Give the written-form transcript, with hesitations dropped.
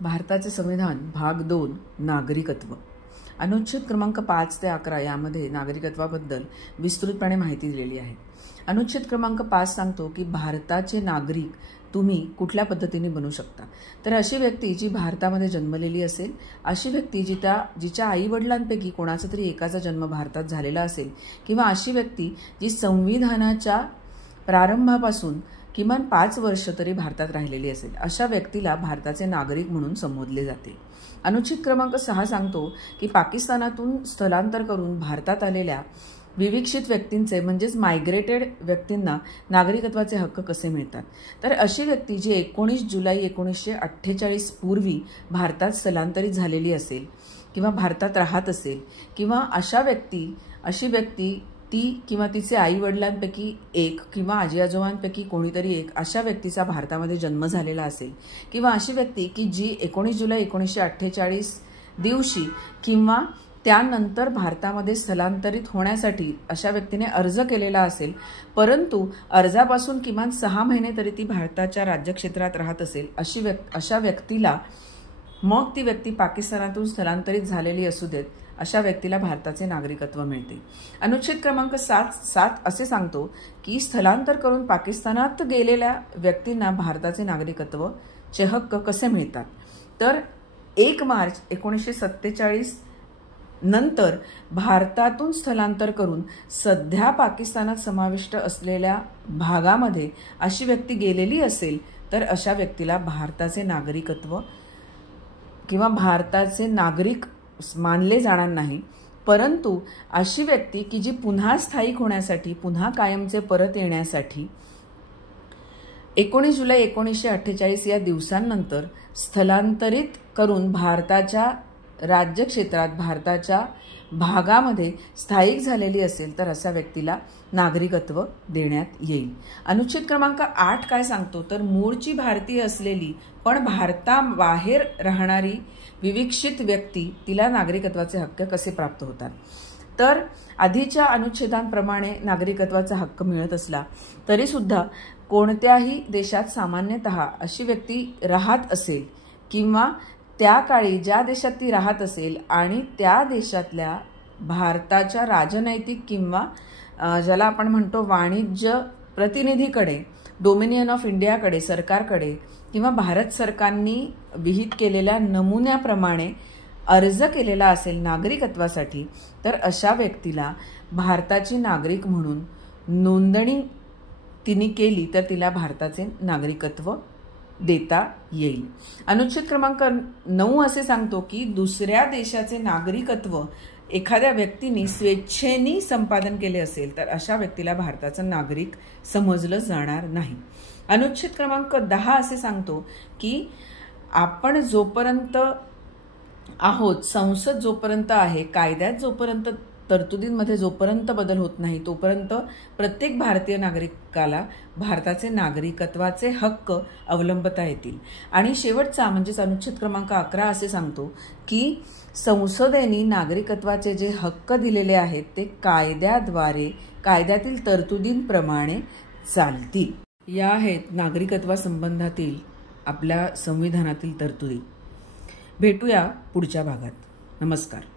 भारताचे संविधान भाग 2 नागरिकत्व अनुच्छेद क्रमांक 5 ते 11 यामध्ये नागरिकत्वाबद्दल विस्तृतपणे माहिती दिलेली आहे। अनुच्छेद क्रमांक 5 सांगतो की भारताचे नागरिक तुम्ही कुठल्या पद्धतीने बनू शकता। तर अशी व्यक्ती जी भारतामध्ये जन्मलेली असेल, अशी व्यक्ती जिच्या आई-वडिलांपैकी कोणाचा तरी एकाचा जन्म भारतात झालेला असेल, किंवा अशी व्यक्ती जी संविधानाच्या प्रारंभापासून किमान 5 वर्ष तरी भारतात राहिलेली असेल, अशा व्यक्तीला भारताचे नागरिक म्हणून संबोधले जाते। अनुच्छेद क्रमांक 6 सांगतो की पाकिस्तानातून स्थलांतर करून भारतात आलेल्या विविक्षित व्यक्तींचे म्हणजेच मायग्रेटेड व्यक्तींना नागरिकत्वाचे हक्क कसे मिळतात। तर अशी व्यक्ती जी 19 जुलै 1948 पूर्वी भारतात स्थलांतरित झालेली असेल किंवा भारतात राहत असेल, किंवा अशी व्यक्ती ती किंवा तिचे आई वडिलांपैकी एक किंवा आजी आजोबांपैकी कोणीतरी एक अशा व्यक्तीचा भारतामध्ये जन्म झालेला असेल, किंवा अशी व्यक्ती की जी 19 जुलै 1948 दिवशी किंवा त्यानंतर भारतामध्ये स्थलांतरित होण्यासाठी अशा व्यक्तीने अर्ज केलेला असेल, परंतु अर्जापासून किमान 6 महिने तरी ती भारताच्या राज्यक्षेत्रात राहत असेल, अशा व्यक्तीला, मग ती व्यक्ती पाकिस्तानातून स्थलांतरित झालेली असू देत, अशा व्यक्तीला भारताचे नागरिकत्व मिळते। अनुच्छेद क्रमांक 7 असे सांगतो की स्थलांतर करून पाकिस्तानात गेलेल्या व्यक्तींना भारताचे नागरिकत्वचे हक्क कसे मिळतात। तर 1 मार्च 1947 नंतर भारतातून स्थलांतर करून सध्या पाकिस्तानात समाविष्ट असलेल्या भागामध्ये अशी व्यक्ती गेलेली असेल, तर अशा व्यक्तीला भारताचे नागरिकत्व किंवा भारताचे नागरिक मानले जाणार नाही। परंतु अशी व्यक्ती की जी पुन्हा स्थायिक होण्यासाठी, पुन्हा कायमचे परत येण्यासाठी 19 जुलै 1948 या दिवसांनंतर स्थलांतरित करून भारताच्या राज्यक्षेत्रात, भारताच्या भागामध्ये स्थायिक झालेली असेल, तर अशा व्यक्तीला नागरिकत्व देण्यात येईल। अनुच्छेद क्रमांक 8 काय सांगतो, तर मूळची भारतीय असलेली पण भारताबाहेर राहणारी विविक्षित व्यक्ती, तिला नागरिकत्वाचे हक्क कसे प्राप्त होतात। तर आधीच्या अनुच्छेदांप्रमाणे नागरिकत्वाचा हक्क मिळत असला तरी सुद्धा कोणत्याही देशात सामान्यतः अशी व्यक्ती राहत असेल, किंवा त्या काळी ज्या देशात ती राहत असेल आणि त्या देशातल्या भारताच्या राजनैतिक किंवा ज्याला आपण म्हणतो वाणिज्य प्रतिनिधीकडे, डोमिनियन ऑफ इंडियाकडे, सरकारकडे, किंवा भारत सरकारने विहित केलेल्या नमुन्याप्रमाणे अर्ज केलेला असेल नागरिकत्वासाठी, तर अशा व्यक्तीला भारताची नागरिक म्हणून नोंदणी तिने केली तर तिला भारताचे नागरिकत्व देता येईल। अनुच्छेद क्रमांक 9 असे सांगतो की दुसऱ्या देशाचे नागरिकत्व एखाद्या व्यक्तीने स्वेच्छेने संपादन केले असेल, तर अशा व्यक्तीला भारताचा नागरिक समजलं जाणार नाही। अनुच्छेद क्रमांक 10 असे सांगतो की आपण जोपर्यंत आहोत, संसद जोपर्यंत आहे, कायद्यात जोपर्यंत, तरतुदींमध्ये जोपर्यंत बदल होत नाही, तोपर्यंत प्रत्येक भारतीय नागरिकाला भारताचे नागरिकत्वाचे हक्क अवलंबता येतील। आणि शेवटचा म्हणजेच अनुच्छेद क्रमांक 11 असे सांगतो की संसदेने नागरिकत्वाचे जे हक्क दिलेले आहेत ते कायद्याद्वारे, कायद्यातील तरतुदींप्रमाणे चालतील। या आहेत नागरिकत्वासंबंधातील आपल्या संविधानातील तरतुदी। भेटूया पुढच्या भागात। नमस्कार।